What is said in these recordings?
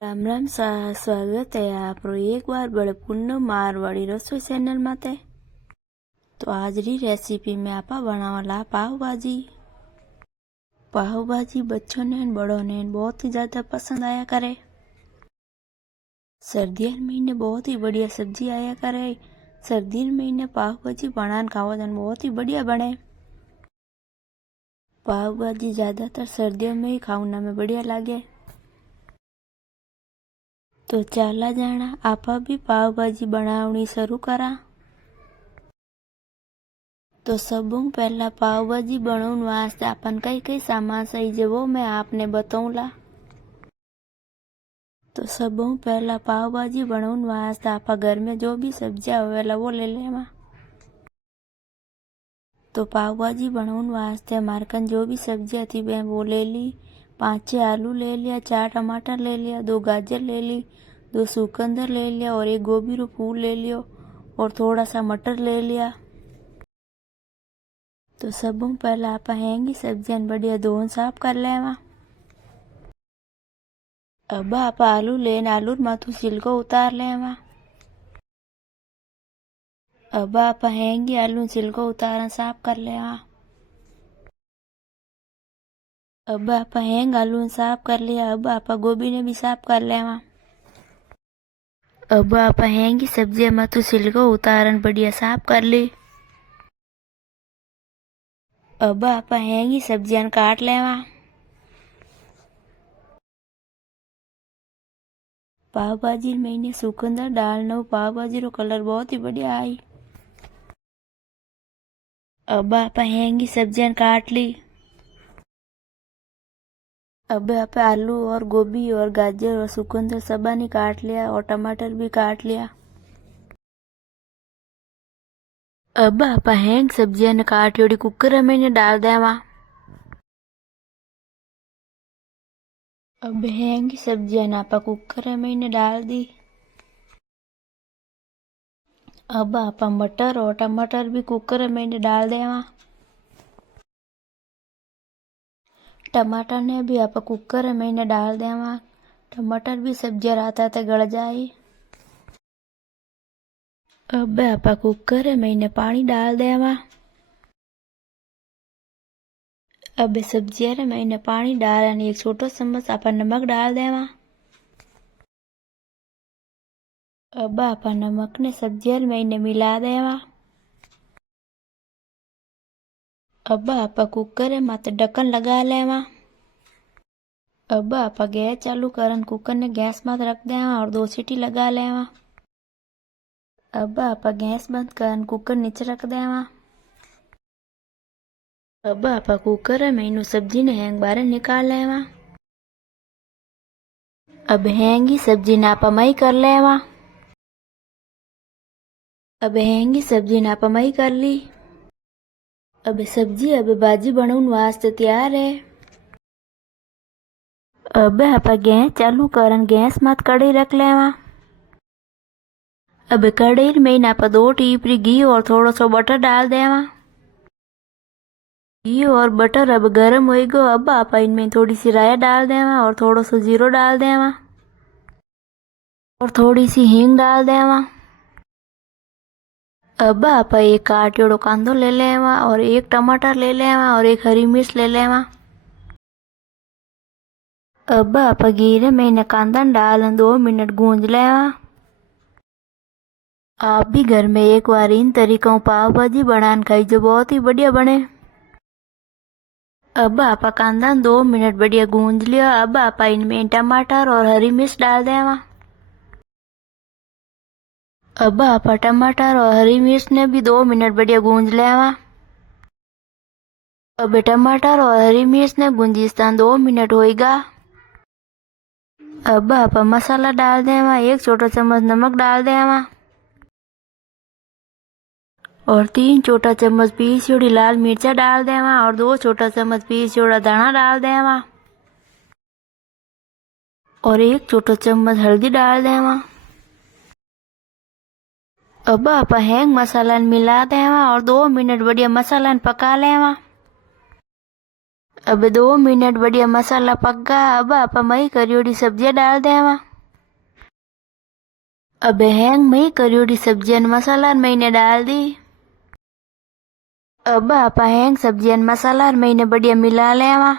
राम राम स्वागत है आपरो एक बार बड़े पुण्य मारवाड़ी रसोई चैनल माते। तो आज री रेसिपी में आपा बनावाला पाव भाजी। पाव भाजी बच्चों ने बड़ों ने बहुत ही ज्यादा पसंद आया करे। सर्दियों महीने बहुत ही बढ़िया सब्जी आया करे। सर्दियों महीने पाव भाजी बनान खावा जन बहुत ही बढ़िया बने। पाव भाजी ज्यादातर सर्दियों में ही खाना में बढ़िया लागे। तो चाला जाना आपा भी पाव भाजी बनावनी शुरू करा। तो सबों पहला पाव भाजी बनाने वास्ते अपन कई कई सामान चाहिए वो मैं आपने बताऊंला। तो सबों पहला पाव भाजी बनाने वास्ते आपा घर में जो भी सब्जियां होवेला वो ले लेवा। तो पाव भाजी बनाने वास्ते हमारे कन जो भी सब्जियां थी वो ले ली। 5-6 आलू ले लिया, 4 टमाटर ले लिया, 2 गाजर ले ली, 2 चुकंदर ले लिया और 1 गोभी रो फूल ले लियो और थोड़ा सा मटर ले लिया। तो सबों पहले आप हैंगी सब्जियां बढ़िया धोन साफ कर लेवा। अब आप आलू लेन आलू माथू छिलको उतार लेवा। अब आप हैंगी आलू छिलको उतार साफ कर लेवा। अब आप हैंग आलू साफ कर लिया। अब आप गोभी ने भी साफ कर लेवा। अब आप हैंगी सब्जियां माथू छिलको उतारन बढ़िया साफ कर ली। अब आप हैंगी सब्जियां काट लेवा। पाव भाजी में इन्हें चुकंदर डालना पाव भाजी रो कलर बहुत ही बढ़िया आई। अब आप हैंगी सब्जियां काट ली। अब आप आलू और गोभी और गाजर और चुकंदर सबा काट लिया और टमाटर भी काट लिया। अब आप हैंग सब्जियां काटी कुकर में इन्हें डाल देवा। अब हैंगी सब्जियां आप कुकर में इन्हें डाल दी। अब आप मटर और टमाटर भी कुकर में इन्हें डाल देवा। टमाटर ने भी आप कुकर में इन्हें डाल देवा। टमाटर भी सब्जियां रहता थे गल जाए। अब आप कुकर में इन्हें पानी डाल देवा। अब सब्जियां में इन्हें पानी डाल 1 छोटो चम्मच आप नमक डाल देवा। अब आप नमक ने सब्जियां में इन्हें मिला देवा। अब आप कुकर माते ढक्कन लगा लेवा। अब आप गैस चालू करन कुकर ने गैस मात रख देवा और 2 सीटी लगा लेवा। अब आप गैस बंद करन कुकर नीचे रख देवा। अब आप कुकर में इनु सब्जी ने हैंग बाहर निकाल लेवा। अब हैंगी सब्जी ने आप मई कर लेवा। अब हैंगी सब्जी ने आप मई कर ली। अब सब्जी अब भाजी बनाने वास्ते तैयार है। अब आप गैस चालू करन गैस मत कढ़ाई रख लेवा। अब कढ़ाई में आप 2 टीपरी घी और थोड़ा सा बटर डाल देवा। घी और बटर अब गर्म होएगो। अब आप इनमें थोड़ी सी राई डाल देवा और थोड़ा सा जीरो डाल देवा और थोड़ी सी हींग डाल देवा। अब आप 1 काटियोड़ो कांदो ले लेवा और 1 टमाटर ले लेवा और 1 हरी मिर्च ले लेवा। अब आप घी में इन्हें कांदा डाल 2 मिनट गूंज लेवा। आप भी घर में एक बार इन तरीकों पाव भाजी बनान खाई जो बहुत ही बढ़िया बने। अब आप कांदा 2 मिनट बढ़िया गूंज लिया। अब आप इनमें टमाटर और हरी मिर्च डाल देवा। अब आप टमाटर और हरी मिर्च ने भी 2 मिनट बढ़िया गूंज लेवा। अब टमाटर और हरी मिर्च ने गूंजिस्तान 2 मिनट होएगा। अब आप मसाला डाल देवा। 1 छोटा चम्मच नमक डाल देवा और 3 छोटा चम्मच पीसी हुई लाल मिर्चा डाल देवा और 2 छोटा चम्मच पीसी हुआ धाना डाल देवा और 1 छोटा चम्मच हल्दी डाल देवा। अब आप हैंग मसाला मिला देवा और 2 मिनट बढ़िया मसाला पका लेवा। अब 2 मिनट बढ़िया मसाला पक गया। अब आप मई करी सब्जियां डाल देवा। अब हैंग में करियोड़ी सब्जियां मसाला मैंने डाल दी। अब आपा हैंग सब्जियां मसाला मैंने बढ़िया मिला लेवा।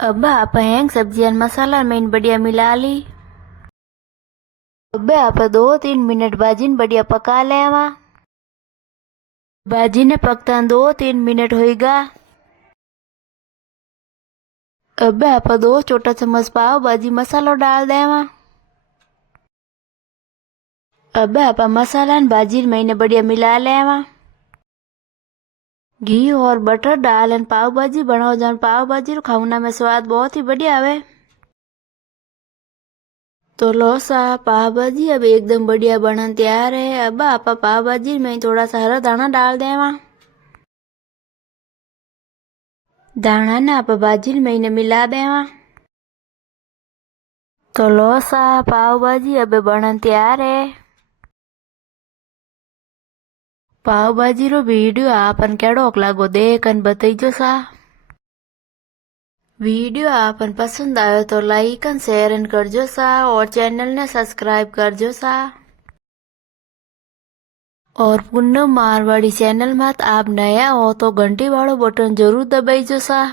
अब आप हैंग सब्जियां मसाला मैंने बढ़िया मिला ली। अब आप 2-3 मिनट भाजी बढ़िया पका लेवा। भाजी ने पकता 2-3 मिनट होएगा। अब आप 2 छोटा चम्मच पाव भाजी मसालो डाल देवा। अब आप मसाला भाजी मैंने बढ़िया मिला लेवा। घी और बटर डाल पाव भाजी बनाओ जान पाव भाजी रो खाना में स्वाद बहुत ही बढ़िया आवे। तो लो सा पाव भाजी अब एकदम बढ़िया बनन तैयार है। अब आप पाव भाजी में थोड़ा सा हरा दाना डाल देवा। दाना ने आप भाजी में मिला देवा। तो लो सा पाव भाजी अब बनन तैयार है। पाव भाजी रो वीडियो आपन केड़ो लागो देखन बताइजो सा। वीडियो आपन पसंद आयो तो लाइक एंड शेयर करजो सा और चैनल ने सब्सक्राइब करजो सा। और पूनम मारवाड़ी चैनल में आप नया हो तो घंटी वालों बटन जरूर दबाइजो सा।